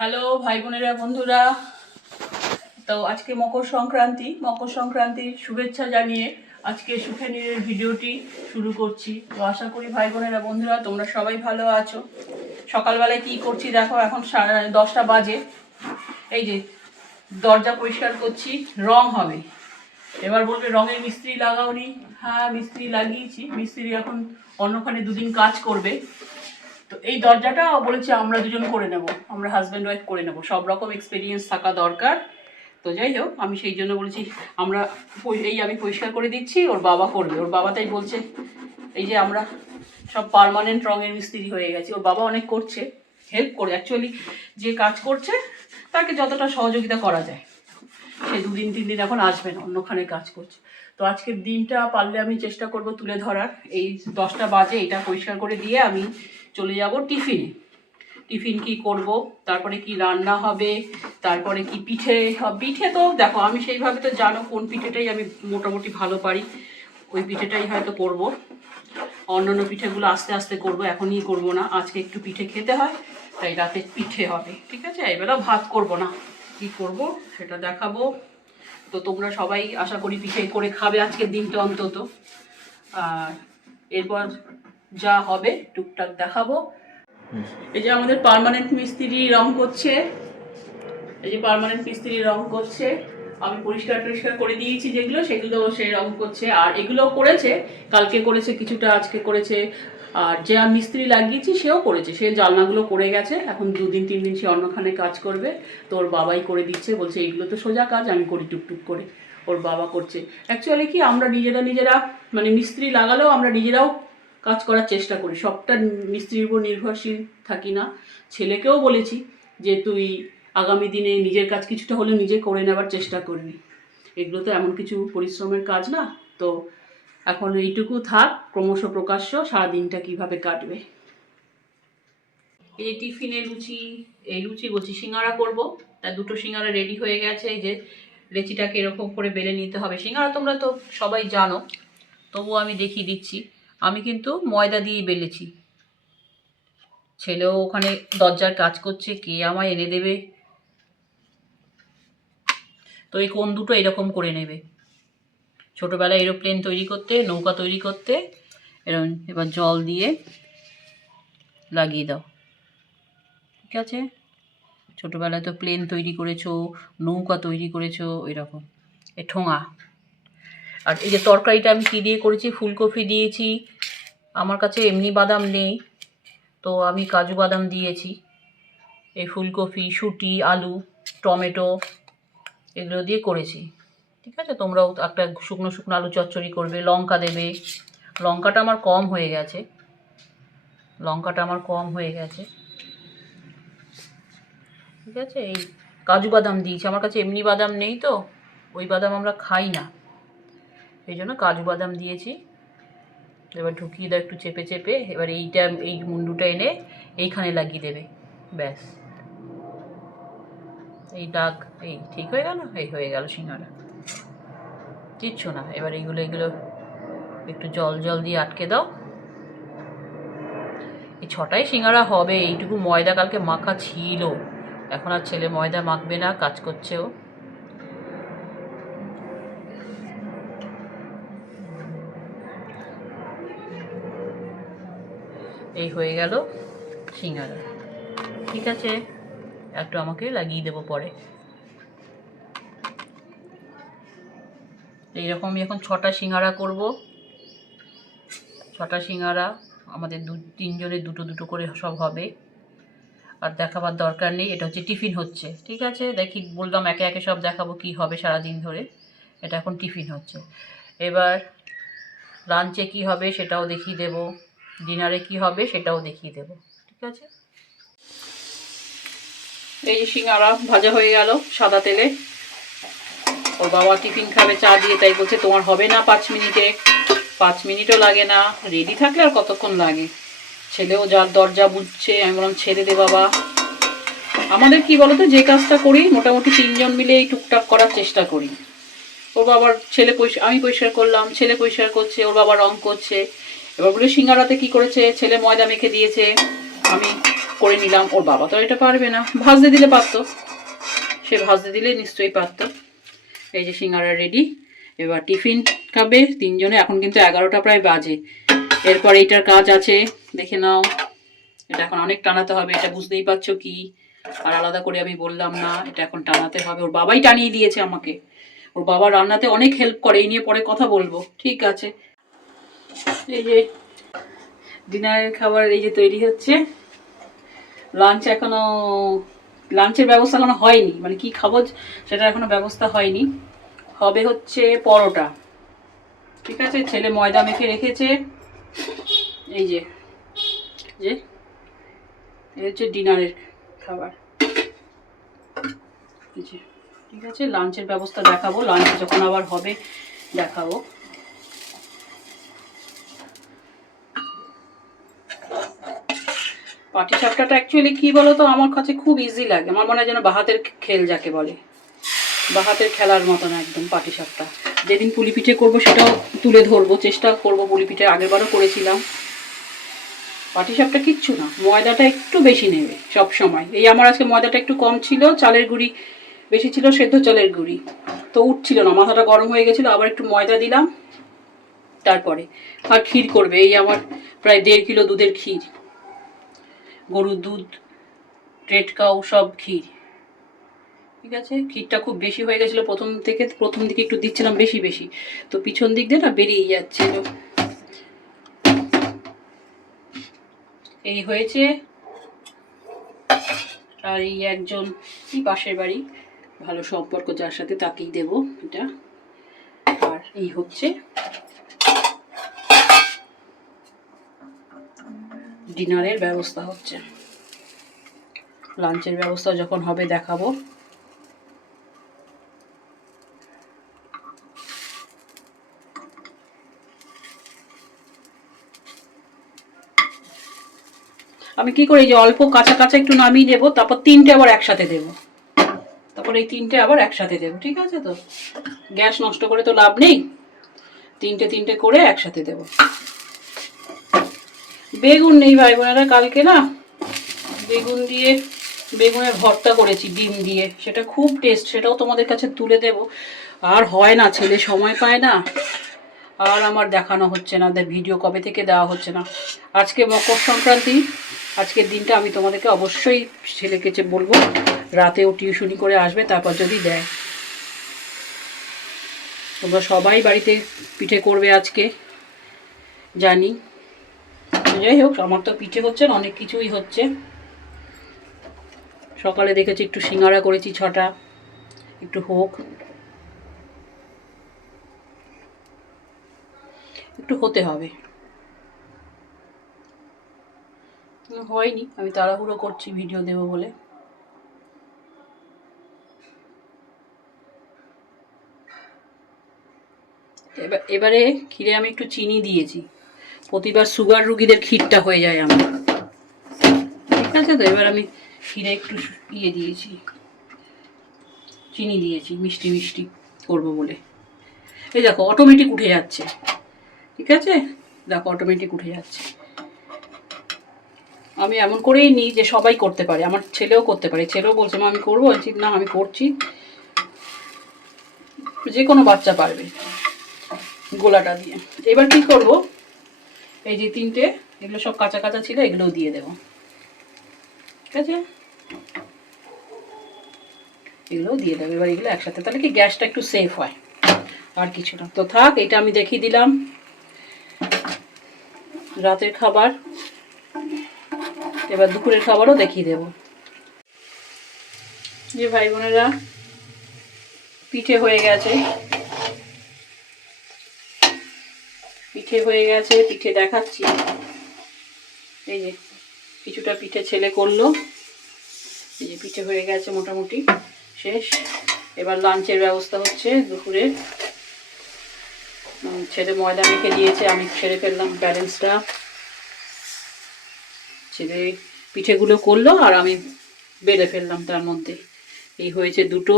Hello ভাই বোনেরা বন্ধুরা। তো আজকে মকর সংক্রান্তি। মকর সংক্রান্তির শুভেচ্ছা জানিয়ে আজকে সুখেনীর ভিডিওটি শুরু করছি। তো আশা করি ভাই বোনেরা বন্ধুরা, তোমরা সবাই ভালো আছো। সকালবেলায় কি করছি দেখো, এখন দশটা বাজে। এই যে দরজা পরিষ্কার করছি, রং হবে। এবার বলবে রঙের মিস্ত্রি লাগাওনি। হ্যাঁ মিস্ত্রি লাগিয়েছি। মিস্ত্রি এখন অন্যখানে দুদিন কাজ করবে। তো এই দরজাটা বলেছে আমরা দুজন করে নেব, আমরা হাজব্যান্ড ওয়াইফ করে নেব। সব রকম এক্সপিরিয়েন্স থাকা দরকার। তো যাই হোক, আমি সেই জন্য বলেছি, আমরা এই আমি পরিষ্কার করে দিচ্ছি, ওর বাবা করবে। ওর বাবা তাই বলছে, এই যে আমরা সব পার্মানেন্ট রঙের মিস্ত্রি হয়ে গেছি। ওর বাবা অনেক করছে হেল্প করে। অ্যাকচুয়ালি যে কাজ করছে, তাকে যতটা সহযোগিতা করা যায়। সে দুদিন তিন দিন এখন আসবে না, অন্যখানে কাজ করছে। তো আজকের দিনটা পারলে আমি চেষ্টা করব তুলে ধরার। এই দশটা বাজে এটা পরিষ্কার করে দিয়ে আমি চলে যাব টিফিনে। টিফিন কি করব, তারপরে কি রান্না হবে, তারপরে কি পিঠে। পিঠে তো দেখো, আমি সেইভাবে তো জানো কোন পিঠেটাই আমি মোটামুটি ভালো পারি। ওই পিঠেটাই হয়তো করব। অন্যান্য পিঠেগুলো আস্তে আস্তে করব, এখনই করব না। আজকে একটু পিঠে খেতে হয়, তাই রাতে পিঠে হবে। ঠিক আছে? এবেলা ভাত করব না। কি করব সেটা দেখাবো। তো তোমরা সবাই আশা করি পিঠে করে খাবে আজকের দিনটা অন্তত। আর এরপর যা হবে টুকটাক দেখাবো। এই যে আমাদের পার্মানেন্ট মিস্ত্রি রং করছে। এই যে পার্মানেন্ট মিস্ত্রি রং করছে। আমি পরিষ্কার টরিষ্কার করে দিয়েছি যেগুলো, সেগুলো সে রং করছে। আর এগুলো করেছে, কালকে করেছে, কিছুটা আজকে করেছে। আর যে মিস্ত্রি লাগিয়েছি, সেও করেছে। সে জানলাগুলো করে গেছে। এখন দুদিন তিন দিন সে অন্যখানে কাজ করবে। তো ওর বাবাই করে দিচ্ছে, বলছে, এইগুলো তো সোজা কাজ, আমি করি টুকটুক করে। ওর বাবা করছে। অ্যাকচুয়ালি কি, আমরা নিজেরা নিজেরা মানে মিস্ত্রি লাগালেও আমরা নিজেরাও কাজ করার চেষ্টা করি। সবটা মিস্ত্রির উপর নির্ভরশীল থাকি না। ছেলেকেও বলেছি যে, তুই আগামী দিনে নিজের কাজ কিছুটা হলেও নিজে করে নেবার চেষ্টা করবি। এগুলো তো এমন কিছু পরিশ্রমের কাজ না। তো এখন এইটুকু থাক, ক্রমশ প্রকাশ্য সারাদিনটা কীভাবে কাটবে। এই যে টিফিনে লুচি, এই লুচি বলছি, সিঙ্গারা করব। তা দুটো সিঙ্গারা রেডি হয়ে গেছে, এই যে লেচিটাকে এরকম করে বেলে নিতে হবে। সিঙ্গারা তোমরা তো সবাই জানো, তবুও আমি দেখিয়ে দিচ্ছি। আমি কিন্তু ময়দা দিয়ে বেলেছি। ছেলেও ওখানে দরজার কাজ করছে, কে আমায় এনে দেবে? তো এই কোন দুটো এরকম করে নেবে? ছোটোবেলায় এরোপ্লেন তৈরি করতে, নৌকা তৈরি করতে এরকম এবার জল দিয়ে লাগিয়ে দাও। ঠিক আছে? ছোটোবেলায় তো প্লেন তৈরি করেছ, নৌকা তৈরি করেছ, এরকম। এ ঠোঙা। আর এই যে তরকারিটা আমি কী দিয়ে করেছি? ফুলকপি দিয়েছি। আমার কাছে এমনি বাদাম নেই, তো আমি কাজু বাদাম দিয়েছি। এই ফুলকপি, শুটি, আলু, টমেটো, এগুলো দিয়ে করেছি। ঠিক আছে, তোমরাও একটা শুকনো শুকনো আলু চচ্চড়ি করবে, লঙ্কা দেবে। লঙ্কাটা আমার কম হয়ে গেছে। লঙ্কাটা আমার কম হয়ে গেছে। ঠিক আছে, এই কাজু বাদাম দিয়েছি। আমার কাছে এমনি বাদাম নেই তো, ওই বাদাম আমরা খাই না। এই জন্য কাজু বাদাম দিয়েছি। এবার ঢুকিয়ে দাও একটু চেপে চেপে। এবার এইটা, এই মুন্ডুটা এনে এইখানে লাগিয়ে দেবে। ব্যাস। এই দাগ এই ঠিক হয়ে গেল? এই হয়ে গেল সিঙ্গারা। কিচ্ছু না। এবার এইগুলো এগুলো একটু জল জল দিয়ে আটকে দাও। এই ছটাই সিঙ্গারা হবে, এইটুকু ময়দা কালকে মাখা ছিল। এখন আর ছেলে ময়দা মাখবে না, কাজ করছেও এই হয়ে গেল সিঙ্গারা। ঠিক আছে, একটু আমাকে লাগিয়ে দেবো পরে। এইরকমই এখন ছটা সিঙ্গারা করব। ছটা সিঙ্গারা, আমাদের দু, তিনজনের দুটো দুটো করে সব হবে। আর দেখাবার দরকার নেই, এটা হচ্ছে টিফিন হচ্ছে, ঠিক আছে? দেখি, বললাম একে একে সব দেখাবো কি হবে সারা দিন ধরে। এটা এখন টিফিন হচ্ছে। এবার লাঞ্চে কি হবে সেটাও দেখিয়ে দেব, ডিনারে কি হবে সেটাও দেখিয়ে দেব, ঠিক আছে? এই সিঙ্গারা ভাজা হয়ে গেল সাদা তেলে। ওর বাবা টিফিন খাবে, চা দিয়ে, তাই বলছে, তোমার হবে না পাঁচ মিনিটে। পাঁচ মিনিটও লাগে না রেডি থাকলে আর কতক্ষণ লাগে? ছেলেও যার দরজা বুঝছে, আমি বললাম, ছেড়ে দে বাবা। আমাদের কি বলতো, যে কাজটা করি, মোটামুটি তিনজন মিলে এই টুকটাক করার চেষ্টা করি। ওর বাবার ছেলে পরিষ্কার আমি পরিষ্কার করলাম, ছেলে পরিষ্কার করছে, ওর বাবা রং করছে। এবার বলে, সিঙ্গারাতে কি করেছে? ছেলে ময়দা মেখে দিয়েছে, আমি করে নিলাম। ওর বাবা তো এটা পারবে না। ভাজতে দিলে পারতো। সে ভাজতে দিলে নিশ্চয়ই পারতো। এই যে সিঙ্গারা রেডি এবার টিফিন খাবে তিনজনে, এখন কিন্তু এগারোটা প্রায় বাজে। এরপর এইটার কাজ আছে, দেখে নাও। এটা এখন অনেক টানাতে হবে, এটা বুঝতেই পারছ কি? আর আলাদা করে আমি বললাম না, এটা এখন টানাতে হবে। ওর বাবাই টানিয়ে দিয়েছে আমাকে। ওর বাবা রান্নাতে অনেক হেল্প করে, এই নিয়ে পরে কথা বলব। ঠিক আছে। এই যে ডিনারের খাবার এই যে তৈরি হচ্ছে। লাঞ্চ এখনও লাঞ্চের ব্যবস্থা এখনও হয়নি। মানে কি খাব সেটা এখনও ব্যবস্থা হয়নি। হবে হচ্ছে পরোটা। ঠিক আছে, ছেলে ময়দা মেখে রেখেছে। এই যে যে, এই হচ্ছে ডিনারের খাবার। ঠিক আছে, লাঞ্চের ব্যবস্থা দেখাবো। লাঞ্চ যখন আবার হবে, দেখাবো। পাটি সাপটাটা অ্যাকচুয়ালি কি বলতো? আমার কাছে খুব ইজি লাগে। আমার মনে হয় যেন বাহাতের খেল যাকে বলে। বাহাতের খেলার মতন একদম পাটি সাপটা যেদিন পুলি পিঠে করব সেটাও তুলে ধরবো, চেষ্টা করব পুলি পিঠে। আগেরবারও করেছিলাম। পাটি সাপটা কিচ্ছু না। ময়দাটা একটু বেশি নেবে সব সময়। এই আমার আজকে ময়দাটা একটু কম ছিল, চালের গুঁড়ি বেশি ছিল, সেদ্ধ চালের গুঁড়ি। তো উঠছিল না, মাথাটা গরম হয়ে গেছিল, আবার একটু ময়দা দিলাম। তারপরে আর ক্ষীর করবে। এই আমার প্রায় দেড় কিলো দুধের ক্ষীর। গরুর দুধ কাউ, সব ক্ষীর। ঠিক আছে? ক্ষীরটা খুব বেশি হয়ে গেছিল প্রথম থেকে, প্রথম দিকে একটু দিচ্ছিলাম বেশি বেশি। তো পিছন দিক দিয়ে না বেরিয়ে যাচ্ছিল এই হয়েছে আর এই একজন কি পাশের বাড়ি, ভালো সম্পর্ক যার সাথে তাকেই দেব এটা। আর এই হচ্ছে ডিনারের ব্যবস্থা হচ্ছে। লাঞ্চের ব্যবস্থা যখন হবে দেখাবো। আমি কি করি যে অল্প কাঁচা কাঁচা একটু নামিয়ে দেবো, তারপর তিনটে আবার একসাথে দেবো। তারপর এই তিনটে আবার একসাথে দেবো, ঠিক আছে তো? গ্যাস নষ্ট করে তো লাভ নেই। তিনটে তিনটে করে একসাথে দেবো। বেগুন নেই ভাই বোনেরা, কালকে না বেগুন দিয়ে, বেগুনের ভর্তা করেছি, ডিম দিয়ে। সেটা খুব টেস্ট সেটাও তোমাদের কাছে তুলে দেব। আর হয় না, ছেলে সময় পায় না। আর আমার দেখানো হচ্ছে না ভিডিও কবে থেকে দেওয়া হচ্ছে না। আজকে মকর সংক্রান্তি, আজকের দিনটা আমি তোমাদেরকে অবশ্যই ছেলেকে বলব, রাতেও টিউশনি করে আসবে, তারপর যদি দেয়। তোমরা সবাই বাড়িতে পিঠে করবে আজকে, জানি। যাই হোক, আমার তো পিঠে হচ্ছে না, অনেক কিছুই হচ্ছে। সকালে দেখেছি একটু সিঙ্গারা করেছি ছটা, একটু হোক। একটু হতে হবে। হয়নি, আমি তাড়াহুড়ো করছি ভিডিও দেবো বলে। এবার ক্ষীরে আমি একটু চিনি দিয়েছি। প্রতিবার সুগার রুগীদের ক্ষীরটা হয়ে যায় আমার। ঠিক আছে তো? এবার আমি ক্ষীরে একটু ইয়ে দিয়েছি। চিনি দিয়েছি, মিষ্টি মিষ্টি করব বলে। এই দেখো অটোমেটিক উঠে যাচ্ছে। ঠিক আছে? দেখো অটোমেটিক উঠে যাচ্ছে। আমি এমন করেই নিই যে সবাই করতে পারে। আমার ছেলেও করতে পারে। ছেলেও বলছে আমি করব? বলছি, না, আমি করছি। যে কোনো বাচ্চা পারবে গোলাটা দিয়ে। এবার কি করব? এই যে তিনটে, এগুলো সব কাঁচা কাঁচা ছিল, এগুলোও দিয়ে দেবো। ঠিক আছে? এগুলোও দিয়ে দেবো। এবার এগুলো একসাথে। তাহলে কি গ্যাসটা একটু সেফ হয়? আর কিছু না। তো থাক, এটা আমি দেখিয়ে দিলাম। রাতের খাবার। এবার দুপুরের খাবারও দেখিয়ে দেব। যে ভাই বোনেরা, পিঠে হয়ে গেছে। পিঠে হয়ে গেছে, পিঠে দেখাচ্ছি। এই যে, কিছুটা পিঠে ছেলে করল। এই যে, পিঠে হয়ে গেছে মোটামুটি, শেষ। এবার লাঞ্চের ব্যবস্থা হচ্ছে দুপুরে। ছেলে ময়দা মেখে দিয়েছে আমি ছেড়ে ফেললাম ব্যালেন্সটা। ছেলে পিঠেগুলো করল আর আমি বেড়ে ফেললাম তার মধ্যে। এই হয়েছে দুটো,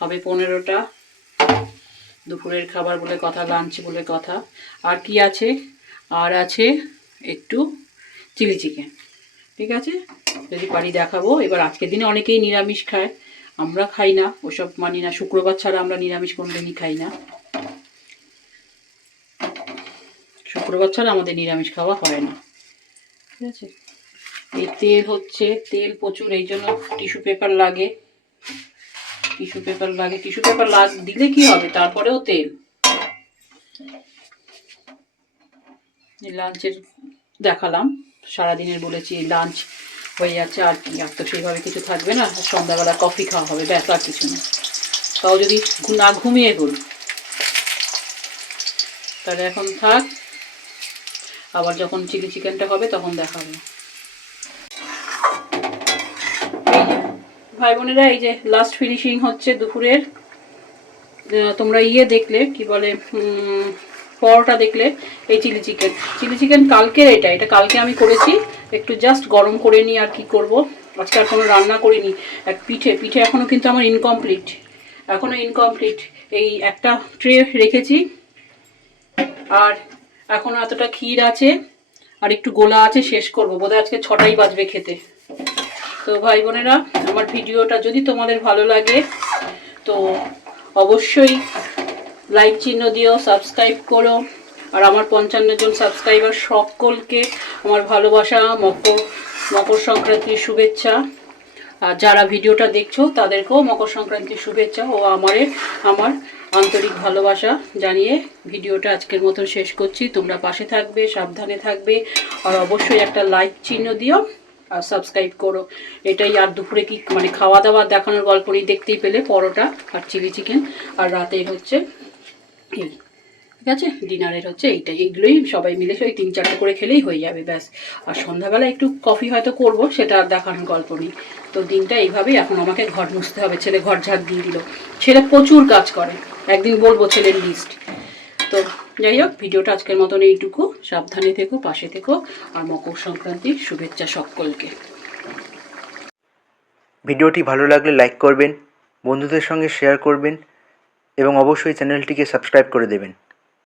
হবে পনেরোটা। দুপুরের খাবার বলে কথা লাঞ্চ বলে কথা। আর কি আছে? আর আছে একটু চিলি চিকেন। ঠিক আছে? যদি পারি দেখাবো। এবার আজকের দিনে অনেকেই নিরামিষ খায়। আমরা খাই না, ওসব মানি না। শুক্রবার ছাড়া আমরা নিরামিষ কোনো দিনই খাই না। শুক্রবার ছাড়া আমাদের নিরামিষ খাওয়া হয় না। ঠিক আছে? এই তেল হচ্ছে, তেল প্রচুর, এই জন্য টিস্যু পেপার লাগে। টিস্যু পেপার লাগে টিস্যু পেপার লাগ, দিলে কি হবে? তারপরেও তেল। লাঞ্চের দেখালাম। সারাদিনের বলেছি লাঞ্চ হয়ে যাচ্ছে, আর কি? আর তো সেইভাবে কিছু থাকবে না। সন্ধ্যাবেলা কফি খাওয়া হবে, ব্যাস, আর কিছু না। তাও যদি না ঘুমিয়ে গেল তাহলে এখন থাক। আবার যখন চিলি চিকেনটা হবে, তখন দেখাবো। ভাই বোনেরা, এই যে লাস্ট ফিনিশিং হচ্ছে দুপুরের। তোমরা ইয়ে দেখলে, কি বলে পরোটা দেখলে, এই চিলি চিকেন চিলি চিকেন কালকের এটা এটা কালকে আমি করেছি। একটু জাস্ট গরম করে নিই আর কি করব। আজকে আর কোনো রান্না করিনি। এক পিঠে পিঠে এখনও কিন্তু আমার ইনকমপ্লিট এখনও ইনকমপ্লিট এই একটা ট্রে রেখেছি। আর এখনও এতটা ক্ষীর আছে, আর একটু গোলা আছে, শেষ করব। বোধহয় আজকে ছটাই বাজবে খেতে। তো ভাই বোনেরা, আমার ভিডিওটা যদি তোমাদের ভালো লাগে, তো অবশ্যই লাইক চিহ্ন দিও সাবস্ক্রাইব করো। আর আমার পঞ্চান্ন জন সাবস্ক্রাইবার সকলকে আমার ভালোবাসা, মকর মকর সংক্রান্তির শুভেচ্ছা। আর যারা ভিডিওটা দেখছ, তাদেরকেও মকর সংক্রান্তির শুভেচ্ছা ও আমারে, আমার আন্তরিক ভালোবাসা জানিয়ে ভিডিওটা আজকের মতন শেষ করছি। তোমরা পাশে থাকবে, সাবধানে থাকবে। আর অবশ্যই একটা লাইক চিহ্ন দিও। আর সাবস্ক্রাইব করো। এটাই আর দুপুরে কি মানে খাওয়া দাওয়া দেখানোর গল্প নেই, দেখতেই পেলে পরোটা আর চিলি চিকেন আর রাতে হচ্ছে এই, ঠিক আছে? ডিনারের হচ্ছে এইটা এইগুলোই সবাই মিলে ওই তিন চারটে করে খেলেই হয়ে যাবে, ব্যাস। আর সন্ধ্যাবেলা একটু কফি হয়তো করব, সেটা আর দেখানোর গল্প নেই। তো দিনটা এইভাবেই, এখন আমাকে ঘর মুছতে হবে, ছেলে ঘর ঝাড় দিয়ে দিল। ছেলে প্রচুর কাজ করে, একদিন বলব ছেলের লিস্ট তো যাই হোক, ভিডিওটা আজকের মতন এইটুকু। সাবধানে থেকো, পাশে থেকো, আর মকর সংক্রান্তির শুভেচ্ছা সকলকে। ভিডিওটি ভালো লাগলে লাইক করবেন, বন্ধুদের সঙ্গে শেয়ার করবেন, এবং অবশ্যই চ্যানেলটিকে সাবস্ক্রাইব করে দেবেন।